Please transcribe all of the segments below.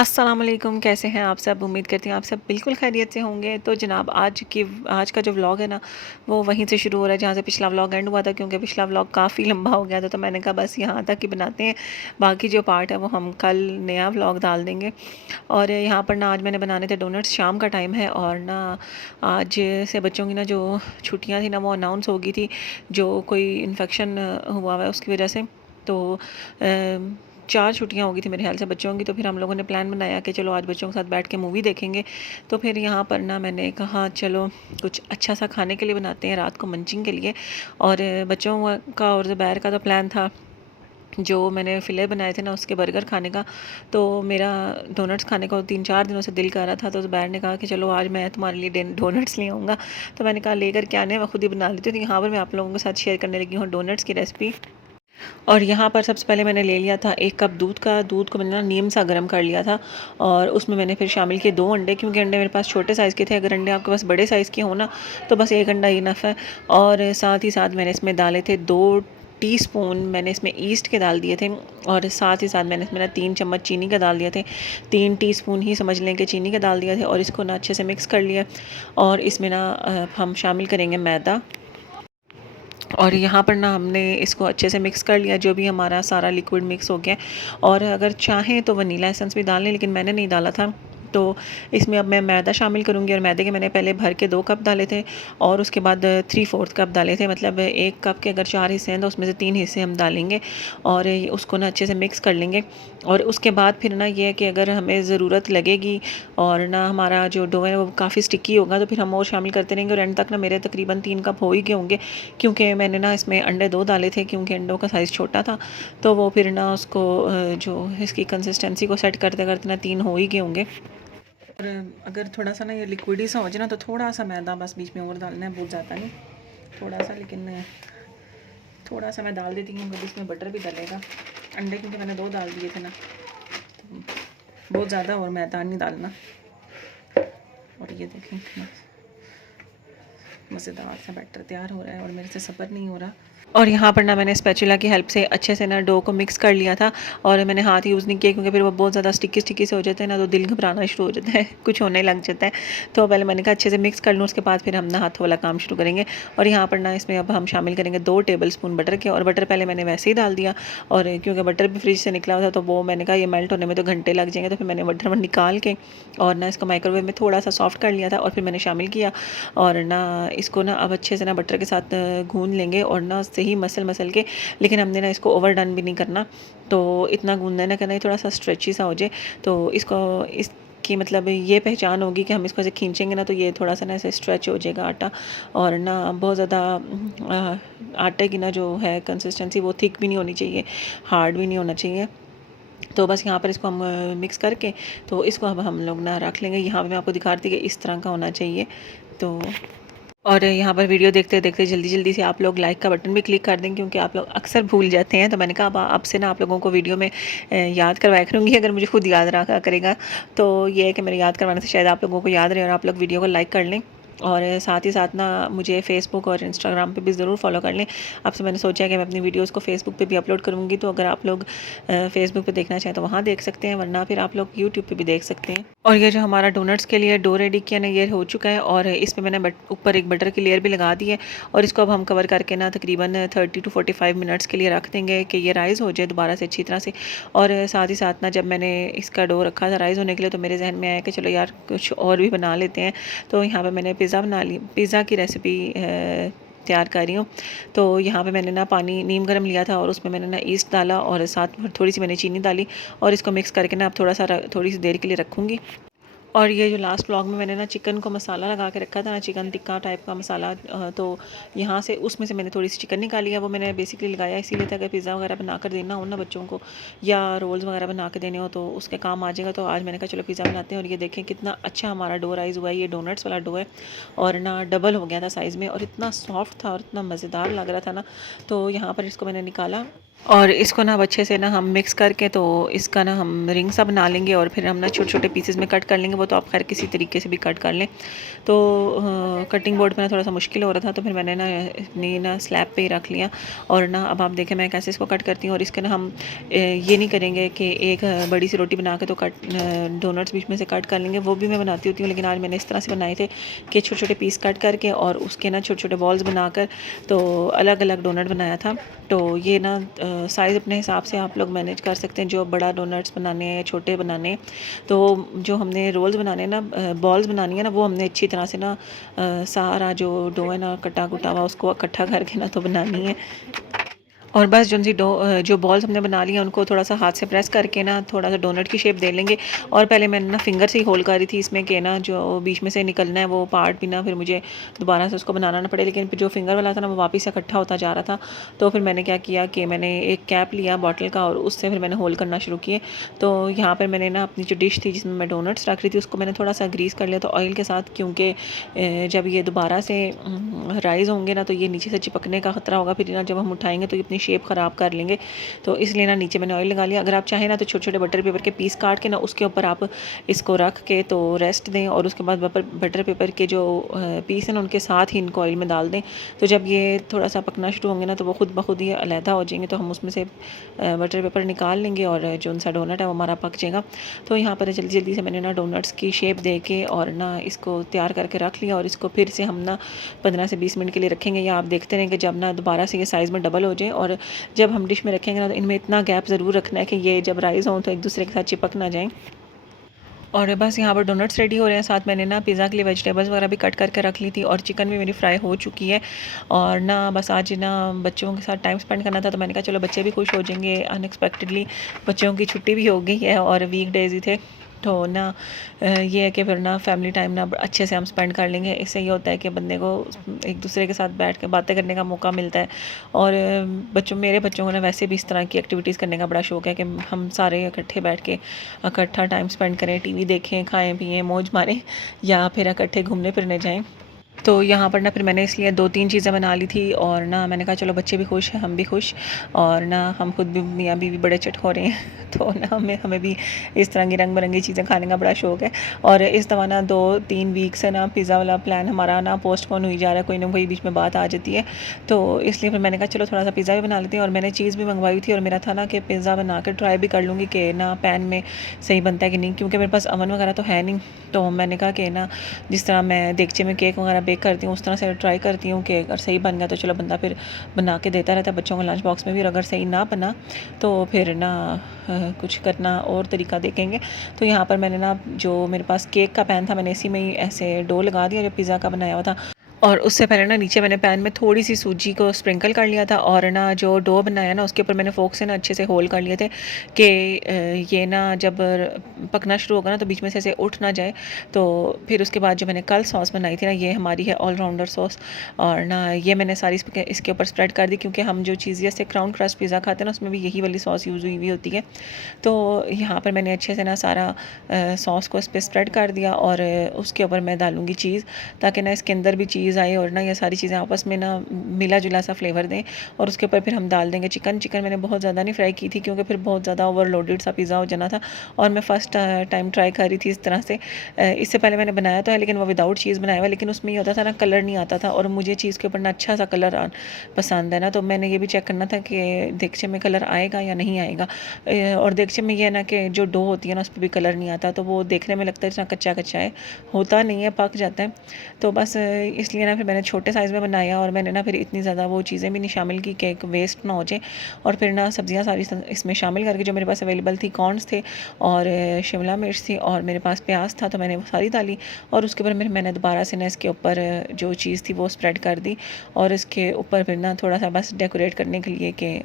अस्सलाम वालेकुम, कैसे हैं आप सब? उम्मीद करती हूँ आप सब बिल्कुल खैरियत से होंगे। तो जनाब आज का जो व्लॉग है ना, वो वहीं से शुरू हो रहा है जहाँ से पिछला व्लॉग एंड हुआ था, क्योंकि पिछला व्लॉग काफ़ी लंबा हो गया था। तो मैंने कहा बस यहाँ तक ही बनाते हैं, बाकी जो पार्ट है वो हम कल नया व्लॉग डाल देंगे। और यहाँ पर ना आज मैंने बनाने थे डोनट्स। शाम का टाइम है और ना आज से बच्चों की ना जो छुट्टियाँ थी ना वो अनाउंस हो गई थी, जो कोई इन्फेक्शन हुआ हुआ है उसकी वजह से। तो 4 छुट्टियाँ हो गई थी मेरे ख्याल से बच्चों की। तो फिर हम लोगों ने प्लान बनाया कि चलो आज बच्चों के साथ बैठ के मूवी देखेंगे। तो फिर यहाँ पर ना मैंने कहा चलो कुछ अच्छा सा खाने के लिए बनाते हैं रात को मंचिंग के लिए। और बच्चों का और ज़ुबैर का तो प्लान था, जो मैंने फ़िले बनाए थे ना उसके बर्गर खाने का। तो मेरा डोनट्स खाने को 3-4 दिनों से दिल कर रहा था। तो ज़ुबैर ने कहा कि चलो आज मैं तुम्हारे लिए डोनट्स ले आऊँगा। तो मैंने कहा लेकर क्या आने, मैं खुद ही बना लेती हूँ। तो यहाँ पर मैं आप लोगों के साथ शेयर करने लगी हूँ डोनट्स की रेसिपी। और यहाँ पर सबसे पहले मैंने ले लिया था 1 कप दूध को मैंने ना नीम सा गर्म कर लिया था। और उसमें मैंने फिर शामिल किए 2 अंडे, क्योंकि अंडे मेरे पास छोटे साइज़ के थे। अगर अंडे आपके पास बड़े साइज़ के हो ना तो बस 1 अंडा इनफ है। और साथ ही साथ मैंने इसमें डाले थे 2 टीस्पून मैंने इसमें ईस्ट के डाल दिए थे। और साथ ही साथ मैंने इसमें ना 3 चम्मच चीनी का डाल दिए थे। 3 टीस्पून ही समझ लें कि चीनी का डाल दिया थे। और इसको ना अच्छे से मिक्स कर लिया। और इसमें ना हम शामिल करेंगे मैदा। और यहाँ पर ना हमने इसको अच्छे से मिक्स कर लिया, जो भी हमारा सारा लिक्विड मिक्स हो गया। और अगर चाहें तो वनीला एसेंस भी डाल लें, लेकिन मैंने नहीं डाला था। तो इसमें अब मैं मैदा शामिल करूँगी। और मैदे के मैंने पहले भर के 2 कप डाले थे और उसके बाद 3/4 कप डाले थे। मतलब 1 कप के अगर 4 हिस्से हैं तो उसमें से 3 हिस्से हम डालेंगे। और उसको ना अच्छे से मिक्स कर लेंगे। और उसके बाद फिर ना ये है कि अगर हमें ज़रूरत लगेगी और ना हमारा जो डो है वो काफ़ी स्टिकी होगा तो फिर हम और शामिल करते रहेंगे। और एंड तक ना मेरे तकरीबन 3 कप हो ही गए होंगे, क्योंकि मैंने ना इसमें अंडे 2 डाले थे, क्योंकि अंडों का साइज़ छोटा था। तो वो फिर ना उसको जो इसकी कंसिस्टेंसी को सेट करते करते ना 3 हो ही गए होंगे। और अगर थोड़ा सा ना ये लिक्विडी सा हो जाए ना तो थोड़ा सा मैदा बस बीच में और डालना है, बहुत ज़्यादा नहीं, थोड़ा सा। लेकिन थोड़ा सा मैं डाल देती हूँ, क्योंकि इसमें बटर भी डलेगा। अंडे क्योंकि मैंने 2 डाल दिए थे ना, तो बहुत ज़्यादा और मैदा नहीं डालना। और ये देखें मज़ेदार सा बैटर तैयार हो रहा है और मेरे से सब्र नहीं हो रहा। और यहाँ पर ना मैंने स्पैचुला की हेल्प से अच्छे से ना डो को मिक्स कर लिया था। और मैंने हाथ यूज़ नहीं किया, क्योंकि फिर वो बहुत ज़्यादा स्टिकी स्टिकी से हो जाते हैं ना, तो दिल घबराना शुरू हो जाता है कुछ होने लग जाता है। तो पहले मैंने कहा अच्छे से मिक्स कर लूँ, उसके बाद फिर हम ना हाथों वाला काम शुरू करेंगे। और यहाँ पर ना इसमें अब हम शामिल करेंगे 2 टेबल स्पून बटर के। और बटर पहले मैंने वैसे ही डाल दिया, और क्योंकि बटर भी फ्रिज से निकला हुआ था तो वो मैंने कहा ये मेल्ट होने में तो घंटे लग जाएंगे। तो फिर मैंने बटर निकाल के और ना इसको माइक्रोवेव में थोड़ा सा सॉफ्ट कर लिया था और फिर मैंने शामिल किया। और ना इसको ना अब अच्छे से ना बटर के साथ गूंद लेंगे और ना सही मसल मसल के। लेकिन हमने ना इसको ओवर डन भी नहीं करना, तो इतना गूंदना ना करना, थोड़ा सा स्ट्रेची सा हो जाए। तो इसको कि मतलब ये पहचान होगी कि हम इसको ऐसे खींचेंगे ना तो ये थोड़ा सा ना ऐसे स्ट्रेच हो जाएगा आटा। और ना बहुत ज़्यादा आटे की ना जो है कंसिस्टेंसी वो थिक भी नहीं होनी चाहिए, हार्ड भी नहीं होना चाहिए। तो बस यहाँ पर इसको हम मिक्स करके तो इसको अब हम लोग ना रख लेंगे। यहाँ पे मैं आपको दिखा रही थी कि इस तरह का होना चाहिए। तो और यहाँ पर वीडियो देखते देखते जल्दी जल्दी से आप लोग लाइक का बटन भी क्लिक कर दें, क्योंकि आप लोग अक्सर भूल जाते हैं। तो मैंने कहा अब से ना आप लोगों को वीडियो में याद करवाया करूँगी, अगर मुझे खुद याद रखा करेगा तो ये है कि मेरे याद करवाने से शायद आप लोगों को याद रहे और आप लोग वीडियो को लाइक कर लें। और साथ ही साथ ना मुझे फ़ेसबुक और इंस्टाग्राम पे भी ज़रूर फॉलो कर लें। आपसे मैंने सोचा है कि मैं अपनी वीडियोस को फ़ेसबुक पे भी अपलोड करूँगी, तो अगर आप लोग फ़ेसबुक पे देखना चाहें तो वहाँ देख सकते हैं, वरना फिर आप लोग यूट्यूब पे भी देख सकते हैं। और ये जो हमारा डोनट्स के लिए डो रेडी किया ना, ये हो चुका है। और इसमें मैंने ऊपर एक बटर की लेयर भी लगा दी है। और इसको अब हम कवर करके ना तकरीबन 30 to 45 मिनट्स के लिए रख देंगे कि ये राइज़ हो जाए दोबारा से अच्छी तरह से। और साथ ही साथ ना जब मैंने इसका डो रखा था राइज़ होने के लिए, तो मेरे जहन में आया कि चलो यार कुछ और भी बना लेते हैं। तो यहाँ पर मैंने पिज़्ज़ा बना ली, पिज़्ज़ा की रेसिपी तैयार कर रही हूँ। तो यहाँ पे मैंने ना पानी नीम गर्म लिया था और उसमें मैंने ना ईस्ट डाला और साथ थोड़ी सी मैंने चीनी डाली। और इसको मिक्स करके ना अब थोड़ी सी देर के लिए रखूँगी। और ये जो लास्ट व्लॉग में मैंने ना चिकन को मसाला लगा के रखा था ना, चिकन टिक्का टाइप का मसाला, तो यहाँ से उसमें से मैंने थोड़ी सी चिकन निकाली है। वो मैंने बेसिकली लगाया इसीलिए था कि पिज़्ज़ा वगैरह बना कर देना हो ना बच्चों को, या रोल्स वगैरह बना के देने हो तो उसके काम आ जाएगा। तो आज मैंने कहा चलो पिज़्ज़ा बनाते हैं। और ये देखें कितना अच्छा हमारा डो राइज़ हुआ है। ये डोनट्स वाला डो है और ना डबल हो गया था साइज़ में, और इतना सॉफ्ट था और इतना मज़ेदार लग रहा था ना। तो यहाँ पर इसको मैंने निकाला और इसको ना अब अच्छे से ना हम मिक्स करके तो इसका ना हम रिंग सा बना लेंगे और फिर हम ना छोटे-छोटे पीसेस में कट कर लेंगे। वो तो आप खैर किसी तरीके से भी कट कर लें। तो कटिंग बोर्ड पे ना थोड़ा-सा मुश्किल हो रहा था, तो फिर मैंने ना अपनी ना स्लैब पे ही रख लिया। और ना अब आप देखें मैं कैसे इसको कट करती हूँ। और इसके ना हम ये नहीं करेंगे कि एक बड़ी सी रोटी बना के तो डोनट्स बीच में से कट कर लेंगे। वो भी मैं बनाती होती हूँ, लेकिन आज मैंने इस तरह से बनाए थे कि छोटे-छोटे पीस कट करके और उसके ना छोटे-छोटे बॉल्स बनाकर तो अलग-अलग डोनट बनाया था। तो ये ना साइज़ अपने हिसाब से आप लोग मैनेज कर सकते हैं, जो बड़ा डोनट्स बनाने हैं या छोटे बनाने हैं। तो जो हमने रोल्स बनाने हैं ना, बॉल्स बनानी है ना, वो हमने अच्छी तरह से ना सारा जो डो है ना कटा कुटा हुआ उसको इकट्ठा करके ना तो बनानी है। और बस जो बॉल्स हमने बना ली हैं उनको थोड़ा-सा हाथ से प्रेस करके ना थोड़ा-सा डोनट की शेप दे लेंगे। और पहले मैंने ना फिंगर से ही होल करी थी इसमें कि ना जो बीच में से निकलना है वो पार्ट भी ना फिर मुझे दोबारा से उसको बनाना ना पड़े। लेकिन फिर जो फिंगर वाला था ना वो वापस से इकट्ठा होता जा रहा था। तो फिर मैंने क्या किया कि मैंने एक कैप लिया बॉटल का और उससे फिर मैंने होल करना शुरू किए। तो यहाँ पर मैंने ना अपनी जो डिश थी जिसमें मैं डोनट्स रख रही थी उसको मैंने थोड़ा-सा ग्रीस कर लिया था ऑयल के साथ, क्योंकि जब ये दोबारा से राइज़ होंगे ना तो ये नीचे से चिपकने का ख़तरा होगा। फिर ना जब हम उठाएँगे तो ये अपनी शेप ख़राब कर लेंगे। तो इसलिए ना नीचे मैंने ऑयल लगा लिया। अगर आप चाहें ना तो छोटे-छोटे बटर पेपर के पीस काट के ना उसके ऊपर आप इसको रख के तो रेस्ट दें और उसके बाद बटर पेपर के जो पीस हैं ना उनके साथ ही इनको ऑयल में डाल दें। तो जब ये थोड़ा-सा पकना शुरू होंगे ना तो वो खुद ब खुद ही अलहदा हो जाएँगे। तो हम उसमें से बटर पेपर निकाल लेंगे और जो उनसा डोनट है वो हमारा पक जाएगा। तो यहाँ पर जल्दी-जल्दी से मैंने ना डोनट्स की शेप दे के और ना इसको तैयार करके रख लिया। और इसको फिर से हम ना 15 से 20 मिनट के लिए रखेंगे, या आप देखते रहें कि जब ना दोबारा से ये साइज़ में डबल हो जाए। और जब हम डिश में रखेंगे ना तो इनमें इतना गैप ज़रूर रखना है कि ये जब राइज़ हों तो एक दूसरे के साथ चिपक ना जाएँ। और बस यहाँ पर डोनट्स रेडी हो रहे हैं। साथ मैंने ना पिज़्ज़ा के लिए वेजिटेबल्स वगैरह भी कट करके रख ली थी और चिकन भी मेरी फ्राई हो चुकी है। और ना बस आज ना बच्चों के साथ टाइम स्पेंड करना था, तो मैंने कहा चलो बच्चे भी खुश हो जाएंगे। अनएक्सपेक्टेडली बच्चों की छुट्टी भी हो गई है और वीक डेज़ ही थे। तो ना ये है कि फिर ना फैमिली टाइम ना अच्छे से हम स्पेंड कर लेंगे। इससे ये होता है कि बंदे को एक दूसरे के साथ बैठ के बातें करने का मौका मिलता है। और मेरे बच्चों को ना वैसे भी इस तरह की एक्टिविटीज़ करने का बड़ा शौक है कि हम सारे इकट्ठे बैठ के इकट्ठा टाइम स्पेंड करें, टीवी देखें, खाएं पिएं, मौज मारें, या फिर इकट्ठे घूमने फिरने जाएं। तो यहाँ पर ना फिर मैंने इसलिए 2-3 चीज़ें बना ली थी और ना मैंने कहा चलो बच्चे भी खुश हैं, हम भी खुश, और ना हम खुद भी मियाँ बीवी बड़े चटखोरे हैं। तो ना हमें भी इस तरह की रंग-बिरंगी चीज़ें खाने का बड़ा शौक है। और इस दफ़ा ना 2-3 वीक से ना पिज़्ज़ा वाला प्लान हमारा ना पोस्टपोन हुई जा रहा है, कोई ना कोई बीच में बात आ जाती है। तो इसलिए फिर मैंने कहा चलो थोड़ा-सा पिज़्ज़ा भी बना लेते हैं। और मैंने चीज़ भी मंगवाई थी और मेरा था ना कि पिज़्ज़ा बना के ट्राई भी कर लूँगी कि ना पैन में सही बनता है कि नहीं, क्योंकि मेरे पास ओवन वगैरह तो है नहीं। तो मैंने कहा कि ना जिस तरह मैं देगचे में केक वगैरह बेक करती हूँ उस तरह से ट्राई करती हूँ कि अगर सही बन गया तो चलो बंदा फिर बना के देता रहता है बच्चों को लंच बॉक्स में भी। और अगर सही ना बना तो फिर ना कुछ करना और तरीका देखेंगे। तो यहाँ पर मैंने ना जो मेरे पास केक का पैन था मैंने इसी में ही ऐसे डो लगा दिया जो पिज़्ज़ा का बनाया हुआ था। और उससे पहले ना नीचे मैंने पैन में थोड़ी सी सूजी को स्प्रिंकल कर लिया था और ना जो डो बनाया ना उसके ऊपर मैंने फोक से ना अच्छे से होल कर लिए थे कि ये ना जब पकना शुरू होगा ना तो बीच में से ऐसे उठ ना जाए। तो फिर उसके बाद जो मैंने कल सॉस बनाई थी ना, ये हमारी है ऑलराउंडर सॉस। और ना ये मैंने सारी इसके ऊपर स्प्रेड कर दी, क्योंकि हम जो चीज़ जैसे क्राउन क्रस्ट पिज़्ज़ा खाते हैं ना उसमें भी यही वाली सॉस यूज़ हुई हुई होती है। तो यहाँ पर मैंने अच्छे से ना सारा सॉस को इस पर स्प्रेड कर दिया और उसके ऊपर मैं डालूँगी चीज़, ताकि ना इसके अंदर भी चीज़ आए और ना ये सारी चीज़ें आपस में ना मिला जुला सा फ्लेवर दें। और उसके ऊपर फिर हम डाल देंगे चिकन मैंने बहुत ज़्यादा नहीं फ्राई की थी, क्योंकि फिर बहुत ज़्यादा ओवरलोडेड सा पिज़्ज़ा हो जाना था। और मैं फ़र्स्ट टाइम ट्राई कर रही थी इस तरह से। इससे पहले मैंने बनाया तो है लेकिन वो विदाउट चीज़ बनाया हुआ, लेकिन उसमें ये होता था ना कलर नहीं आता था, और मुझे चीज़ के ऊपर ना अच्छा सा कलर पसंद है ना। तो मैंने ये भी चेक करना था कि देगचे में कलर आएगा या नहीं आएगा। और देगचे में ये है ना कि जो डो होती है ना उस पर भी कलर नहीं आता, तो वो देखने में लगता है जैसा कच्चा कच्चा है, होता नहीं है, पक जाता है। तो बस इसलिए ना फिर मैंने छोटे साइज़ में बनाया और मैंने ना फिर इतनी ज़्यादा वो चीज़ें भी नहीं शामिल की कि वेस्ट ना हो जाए। और फिर ना सब्ज़ियाँ सारी इसमें शामिल करके जो मेरे पास अवेलेबल थी, कॉर्न्स थे और शिमला मिर्च थी और मेरे पास प्याज था, तो मैंने वो सारी डाली। और उसके ऊपर मैंने दोबारा से ना इसके ऊपर जो चीज़ थी वो स्प्रेड कर दी। और इसके ऊपर फिर ना थोड़ा सा बस डेकोरेट करने के लिए कि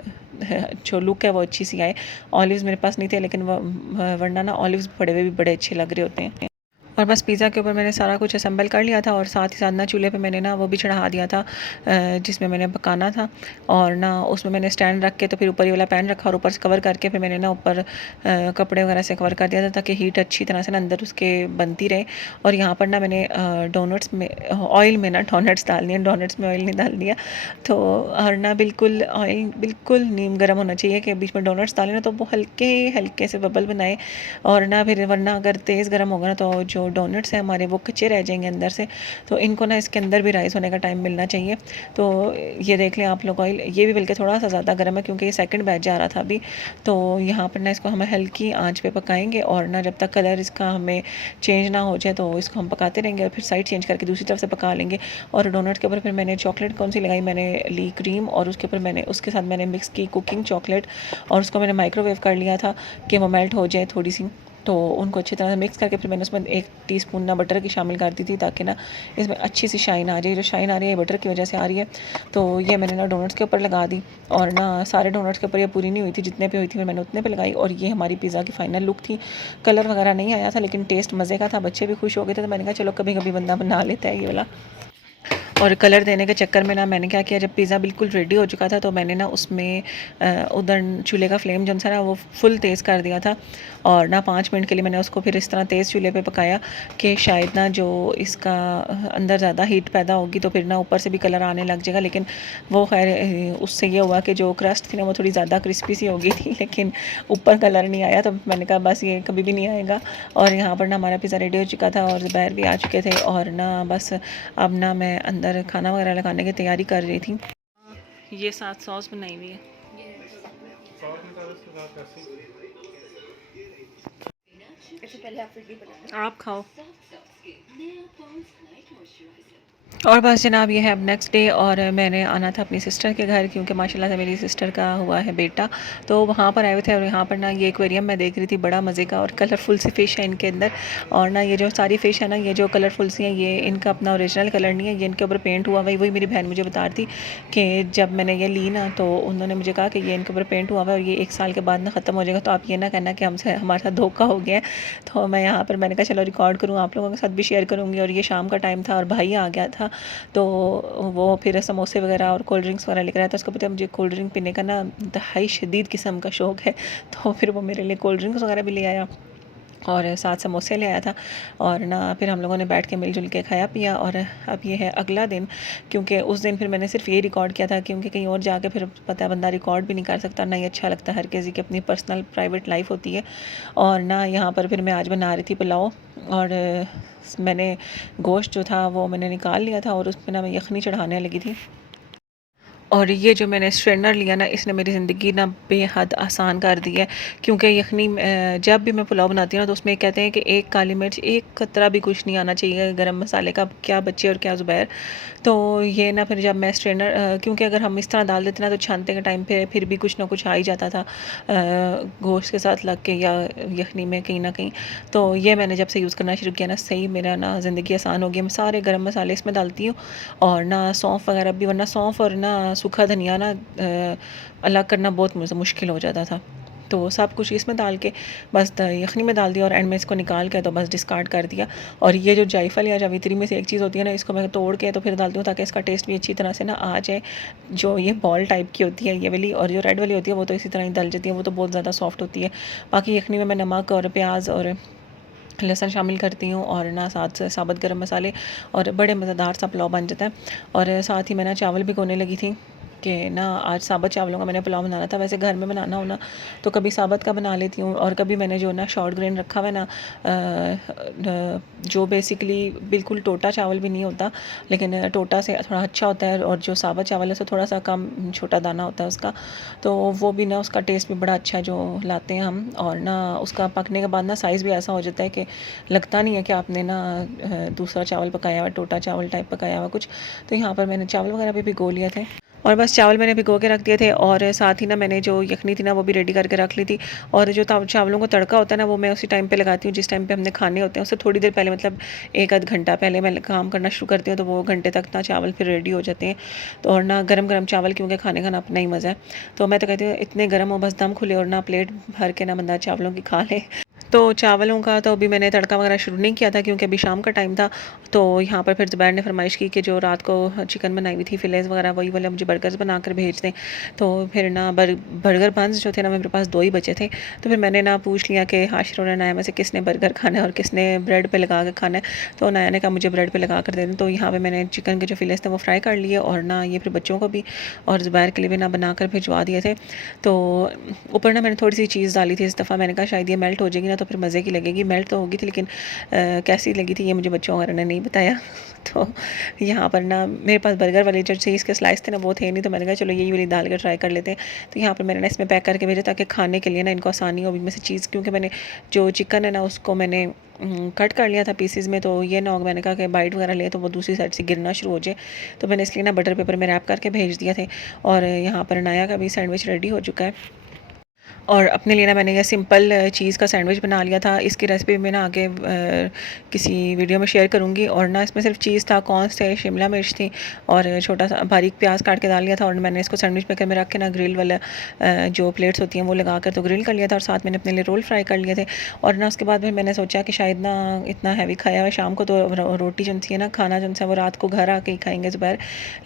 जो लुक है वो अच्छी सी आए। ऑलिव्स मेरे पास नहीं थे, लेकिन वरना ना ऑलिव्स पड़े हुए भी बड़े अच्छे लग रहे होते हैं। और बस पिज़्ज़ा के ऊपर मैंने सारा कुछ असेंबल कर लिया था और साथ ही साथ ना चूल्हे पे मैंने ना वो भी चढ़ा दिया था जिसमें मैंने पकाना था। और ना उसमें मैंने स्टैंड रख के तो फिर ऊपर ये वाला पैन रखा और ऊपर से कवर करके फिर मैंने ना ऊपर कपड़े वगैरह से कवर कर दिया था ताकि हीट अच्छी तरह से ना अंदर उसके बनती रहे। और यहाँ पर ना मैंने डोनट्स में ऑयल में ना डोनट्स डाल दिए, डोनट्स में ऑयल नहीं डाल दिया। तो और ना बिल्कुल ऑयल बिल्कुल नीम गर्म होना चाहिए कि बीच में डोनट्स डालें ना तो वो हल्के हल्के से बबल बनाए। और ना फिर वरना अगर तेज़ गर्म होगा ना तो जो डोनट्स हैं हमारे वो कच्चे रह जाएंगे अंदर से। तो इनको ना इसके अंदर भी राइस होने का टाइम मिलना चाहिए। तो ये देख लें आप लोग, ऑयल ये भी बल्कि थोड़ा सा ज़्यादा गर्म है क्योंकि ये सेकंड बैच जा रहा था अभी। तो यहाँ पर ना इसको हमें हल्की आंच पे पकाएंगे और ना जब तक कलर इसका हमें चेंज ना हो जाए तो इसको हम पकाते रहेंगे और फिर साइड चेंज करके दूसरी तरफ से पका लेंगे। और डोनट के ऊपर फिर मैंने चॉकलेट कौन सी लगाई, मैंने ली क्रीम और उसके ऊपर मैंने उसके साथ मैंने मिक्स की कुकिंग चॉकलेट और उसको मैंने माइक्रोवेव कर लिया था कि वो मेल्ट हो जाए थोड़ी सी। तो उनको अच्छी तरह से मिक्स करके फिर मैंने उसमें 1 टीस्पून ना बटर की शामिल कर दी थी ताकि ना इसमें अच्छी सी शाइन आ जाए। जो शाइन आ रही है बटर की वजह से आ रही है। तो ये मैंने ना डोनट्स के ऊपर लगा दी और ना सारे डोनट्स के ऊपर ये पूरी नहीं हुई थी, जितने पे हुई थी मैंने उतने पे लगाई। और ये हमारी पिज़्ज़ा की फाइनल लुक थी। कलर वगैरह नहीं आया था लेकिन टेस्ट मज़े का था, बच्चे भी खुश हो गए थे। तो मैंने कहा चलो कभी कभी बंदा बना लेता है ये वाला। और कलर देने के चक्कर में ना मैंने क्या किया, जब पिज़्ज़ा बिल्कुल रेडी हो चुका था तो मैंने ना उसमें उधर चूल्हे का फ्लेम जो सा ना वो फुल तेज़ कर दिया था। और ना 5 मिनट के लिए मैंने उसको फिर इस तरह तेज़ चूल्हे पे पकाया कि शायद ना जो इसका अंदर ज़्यादा हीट पैदा होगी तो फिर ना ऊपर से भी कलर आने लग जाएगा। लेकिन वो खैर उससे ये हुआ कि जो क्रस्ट थी ना वो थोड़ी ज़्यादा क्रिस्पी सी हो गई थी लेकिन ऊपर कलर नहीं आया। तो मैंने कहा बस ये कभी भी नहीं आएगा। और यहाँ पर ना हमारा पिज़्ज़ा रेडी हो चुका था और ज़ुबैर भी आ चुके थे। और ना बस अब ना मैं अंदर खाना वगैरह लगाने की तैयारी कर रही थी। ये साथ सॉस बनाई हुई है। आप खाओ। और बस जनाब ये है अब नेक्स्ट डे और मैंने आना था अपनी सिस्टर के घर क्योंकि माशाल्लाह से मेरी सिस्टर का हुआ है बेटा। तो वहाँ पर आए हुए थे और यहाँ पर ना ये एक्वेरियम मैं देख रही थी, बड़ा मज़े का और कलरफुल सी फ़िश है इनके अंदर। और ना ये जो सारी फ़िश है ना ये जो कलरफुल सी हैं ये इनका अपना ओरिजिनल कलर नहीं है, ये इनके ऊपर पेंट हुआ हुआ है। वही मेरी बहन मुझे बता रही थी कि जब मैंने ये ली ना तो उन्होंने मुझे कहा कि ये इनके ऊपर पेंट हुआ हुआ है और ये 1 साल के बाद ना ख़त्म हो जाएगा। तो आप ये ना कहना कि हमसे हमारे साथ धोखा हो गया है। तो मैं यहाँ पर मैंने कहा चलो रिकॉर्ड करूँ, आप लोगों के साथ भी शेयर करूँगी। और ये शाम का टाइम था और भाई आ गया था तो वो फिर समोसे वगैरह और कोल्ड ड्रिंक्स वगैरह लेकर आया था। उसको पता है मुझे कोल्ड ड्रिंक पीने का ना इंतहाई शदीद किस्म का शौक़ है। तो फिर वो मेरे लिए कोल्ड ड्रिंक्स वगैरह भी ले आया और साथ समोसे ले आया था। और ना फिर हम लोगों ने बैठ के मिलजुल के खाया पिया। और अब ये है अगला दिन, क्योंकि उस दिन फिर मैंने सिर्फ ये रिकॉर्ड किया था क्योंकि कहीं और जाके फिर पता है बंदा रिकॉर्ड भी नहीं कर सकता, ना ही अच्छा लगता। हर किसी की अपनी पर्सनल प्राइवेट लाइफ होती है। और ना यहाँ पर फिर मैं आज बना रही थी पुलाव और मैंने गोश्त जो था वो मैंने निकाल लिया था और उस पर ना मैं यखनी चढ़ाने लगी थी। और ये जो मैंने स्ट्रेनर लिया ना इसने मेरी ज़िंदगी ना बेहद आसान कर दी है। क्योंकि यखनी जब भी मैं पुलाव बनाती हूँ ना तो उसमें कहते हैं कि 1 काली मिर्च, 1 कतरा भी कुछ नहीं आना चाहिए गरम मसाले का, क्या बच्चे और क्या ज़ुबैर। तो ये ना फिर जब मैं स्ट्रेनर क्योंकि अगर हम इस तरह डाल देते ना तो छानते के टाइम पे फिर भी कुछ ना कुछ आ ही जाता था गोश्त के साथ लग के या यखनी में कहीं ना कहीं। तो ये मैंने जब से यूज़ करना शुरू किया ना सही मेरा ना ज़िंदगी आसान हो गई। मैं सारे गरम मसाले इसमें डालती हूँ और ना सौंफ वगैरह भी, वरना सौंफ और ना सूखा धनिया ना अलग करना बहुत मुझे मुश्किल हो जाता था। तो सब कुछ इसमें डाल के बस यखनी में डाल दिया और एंड में इसको निकाल के तो बस डिस्कार्ड कर दिया। और ये जो जायफल या जावित्री में से एक चीज़ होती है ना इसको मैं तोड़ के तो फिर डालती हूँ ताकि इसका टेस्ट भी अच्छी तरह से ना आ जाए। जो ये बॉल टाइप की होती है ये वाली, और जो रेड वाली होती है वो तो इसी तरह ही डल जाती है, वो तो बहुत ज़्यादा सॉफ्ट होती है। बाकी यखनी में मैं नमक और प्याज और लहसुन शामिल करती हूँ और ना साथ से साबुत गरम मसाले और बड़े मज़ेदार सा पुलाव बन जाता है। और साथ ही मैं ना चावल भिगोने लगी थी कि ना आज साबुत चावलों का मैंने पुलाव बनाना था। वैसे घर में बनाना हो ना तो कभी साबुत का बना लेती हूँ और कभी मैंने जो ना शॉर्ट ग्रेन रखा हुआ है ना जो बेसिकली बिल्कुल टोटा चावल भी नहीं होता लेकिन टोटा से थोड़ा अच्छा होता है और जो साबुत चावल है उससे थोड़ा सा कम छोटा दाना होता है उसका, तो वो भी ना उसका टेस्ट भी बड़ा अच्छा है जो लाते हैं हम। और ना उसका पकने के बाद ना साइज़ भी ऐसा हो जाता है कि लगता नहीं है कि आपने ना दूसरा चावल पकाया हुआ, टोटा चावल टाइप पकाया हुआ कुछ। तो यहाँ पर मैंने चावल वगैरह भी भिगो लिए थे और बस चावल मैंने भिगो के रख दिए थे और साथ ही ना मैंने जो यखनी थी ना वो भी रेडी करके रख ली थी। और जो चावलों को तड़का होता है ना वो मैं उसी टाइम पे लगाती हूँ जिस टाइम पे हमने खाने होते हैं, उससे थोड़ी देर पहले मतलब 1 आध घंटा पहले मैं काम करना शुरू करती हूँ तो वो घंटे तक ना चावल फिर रेडी हो जाते हैं। तो और ना गरम गरम चावल क्योंकि खाने का ना अपना ही मज़ा है। तो मैं तो कहती हूँ इतने गर्म हो बस दम खुले और ना प्लेट भर के ना बंदा चावलों की खा ले। तो चावलों का तो अभी मैंने तड़का वगैरह शुरू नहीं किया था क्योंकि अभी शाम का टाइम था। तो यहाँ पर फिर ज़ुबैर ने फरमाइश की कि जो रात को चिकन बनाई हुई थी फिलेस वगैरह वही वाले मुझे बर्गर्स बना कर भेज दें। तो फिर ना बर्गर बन्स जो थे ना मेरे पास 2 ही बचे थे। तो फिर मैंने ना पूछ लिया कि हाशिर और नया में से किसने बर्गर खाना है और किसने ब्रेड पे लगा कर खाना है। तो नया ने कहा मुझे ब्रेड पे लगा कर दे दें। तो यहाँ पे मैंने चिकन के जो फिलेस थे वो फ्राई कर लिए और ना ये फिर बच्चों को भी और ज़ुबैर के लिए भी ना बना कर भिजवा दिए थे। तो ऊपर ना मैंने थोड़ी सी चीज़ डाली थी इस दफ़ा। मैंने कहा शायद ये मेल्ट हो जाएगी ना तो फिर मज़े की लगेगी। मेल्ट तो होगी थी लेकिन कैसी लगी थी ये मुझे बच्चों वगैरह ने नहीं बताया। तो यहाँ पर ना मेरे पास बर्गर वाले जो चीज़ के स्लाइस थे ना वो थे नहीं, तो मैंने कहा चलो यही वाली डाल कर ट्राई कर लेते हैं। तो यहाँ पर मैंने ना इसमें पैक करके भेजा ताकि खाने के लिए ना इनको आसानी हो। इनमें से चीज़ क्योंकि मैंने जो चिकन है ना उसको मैंने कट कर लिया था पीसेस में, तो ये ना हो मैंने कहा कि बाइट वगैरह ले तो वो दूसरी साइड से गिरना शुरू हो जाए। तो मैंने इसलिए ना बटर पेपर में रैप करके भेज दिया थे। और यहाँ पर नाया का भी सैंडविच रेडी हो चुका है। और अपने लिए ना मैंने ये सिंपल चीज़ का सैंडविच बना लिया था। इसकी रेसिपी मैं ना आगे किसी वीडियो में शेयर करूँगी। और ना इसमें सिर्फ चीज़ था, कॉर्न्स थे, शिमला मिर्च थी और छोटा सा बारीक प्याज काट के डाल लिया था। और मैंने इसको सैंडविच मेकर में रख के ना ग्रिल वाला जो प्लेट्स होती हैं वो लगा कर तो ग्रिल कर लिया था और साथ मैंने अपने लिए रोल फ्राई कर लिए थे। और ना उसके बाद फिर मैंने सोचा कि शायद ना इतना हैवी खाया हुआ शाम को, तो रोटी जो थी ना खाना जो सा वो रात को घर आके ही खाएंगे ज़ुबैर।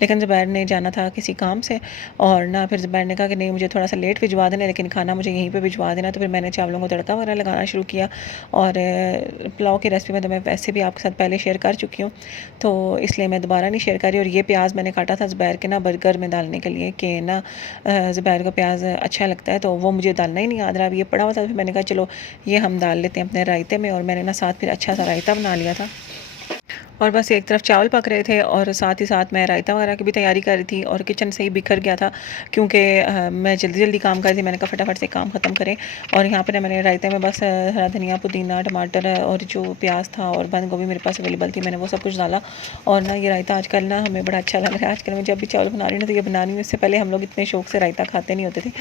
लेकिन ज़ुबैर ने जाना था किसी काम से और ना फिर ज़ुबैर ने कहा कि नहीं मुझे थोड़ा सा लेट भिजवा देना लेकिन खाना मुझे यहीं पे भिजवा देना। तो फिर मैंने चावलों को तड़का वगैरह लगाना शुरू किया। और पुलाव की रेसिपी में तो मैं वैसे भी आपके साथ पहले शेयर कर चुकी हूँ, तो इसलिए मैं दोबारा नहीं शेयर कर रही। और ये प्याज मैंने काटा था ज़ुबैर के ना बर्गर में डालने के लिए कि ना ज़ुबैर को प्याज अच्छा लगता है, तो वो मुझे डालना ही नहीं याद रहा। अब ये पड़ा हुआ था, फिर मैंने कहा चलो ये हम डाल लेते हैं अपने रायते में। और मैंने ना साथ फिर अच्छा सा रायता बना लिया था। और बस एक तरफ चावल पक रहे थे और साथ ही साथ मैं रायता वगैरह की भी तैयारी कर रही थी। और किचन से ही बिखर गया था क्योंकि मैं जल्दी जल्दी काम कर रही थी। मैंने कहा फटाफट से काम ख़त्म करें। और यहाँ पर मैंने रायते में बस हरा धनिया, पुदीना, टमाटर और जो प्याज था और बंद गोभी मेरे पास अवेलेबल थी, मैंने वो सब कुछ डाला। और ना ये रायता आजकल ना हमें बड़ा अच्छा लग रहा है। आजकल मैं जब भी चावल बना रही हूँ ना तो ये बना रही हूँ। इससे पहले हम लोग इतने शौक से रायता खाते नहीं होते थे,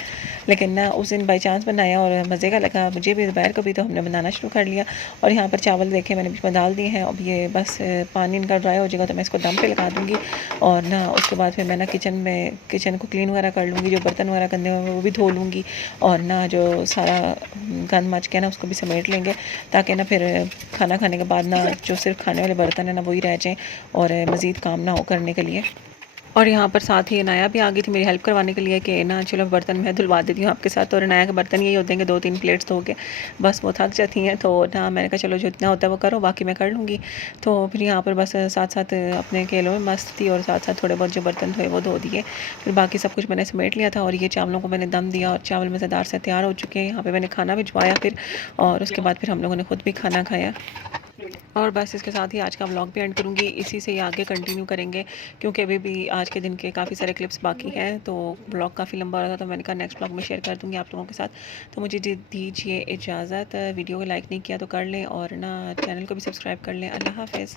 लेकिन ना उस दिन बाई चांस बनाया और मज़े का लगा मुझे भी, ज़ुबैर को भी, तो हमने बनाना शुरू कर लिया। और यहाँ पर चावल देखे मैंने बीच में डाल दिए हैं। अब ये बस पानी इनका ड्राई हो जाएगा तो मैं इसको दम पे लगा दूँगी। और ना उसके बाद फिर मैं ना किचन को क्लीन वगैरह कर लूँगी, जो बर्तन वगैरह गंदे हुए वो भी धो लूँगी। और ना जो सारा गंद मच के ना उसको भी समेट लेंगे ताकि ना फिर खाना खाने के बाद ना जो सिर्फ खाने वाले बर्तन है ना वही रह जाएँ और मज़ीद काम ना हो करने के लिए। और यहाँ पर साथ ही अनाया भी आ गई थी मेरी हेल्प करवाने के लिए कि ना चलो बर्तन मैं धुलवा देती हूँ आपके साथ। और अनाया के बर्तन यही होते हैं कि 2-3 प्लेट्स धो के बस वो थक जाती हैं। तो ना मैंने कहा चलो जो इतना होता है वो करो, बाकी मैं कर लूँगी। तो फिर यहाँ पर बस साथ साथ अपने खेलों में मस्त थी और साथ साथ थोड़े बहुत जो बर्तन थे वो धो दिए। फिर बाकी सब कुछ मैंने समेट लिया था। और ये चावलों को मैंने दम दिया और चावल मज़ेदार से तैयार हो चुके हैं। यहाँ पर मैंने खाना भिजवाया फिर, और उसके बाद फिर हम लोगों ने खुद भी खाना खाया। और बस इसके साथ ही आज का व्लॉग भी एंड करूँगी। इसी से ही आगे कंटिन्यू करेंगे क्योंकि अभी भी आज के दिन के काफ़ी सारे क्लिप्स बाकी हैं। तो व्लॉग काफ़ी लंबा हो रहा था, तो मैंने कहा नेक्स्ट व्लॉग में शेयर कर दूँगी आप लोगों के साथ। तो मुझे दीजिए इजाज़त। वीडियो को लाइक नहीं किया तो कर लें और ना चैनल को भी सब्सक्राइब कर लें। अल्लाह हाफ़िज़।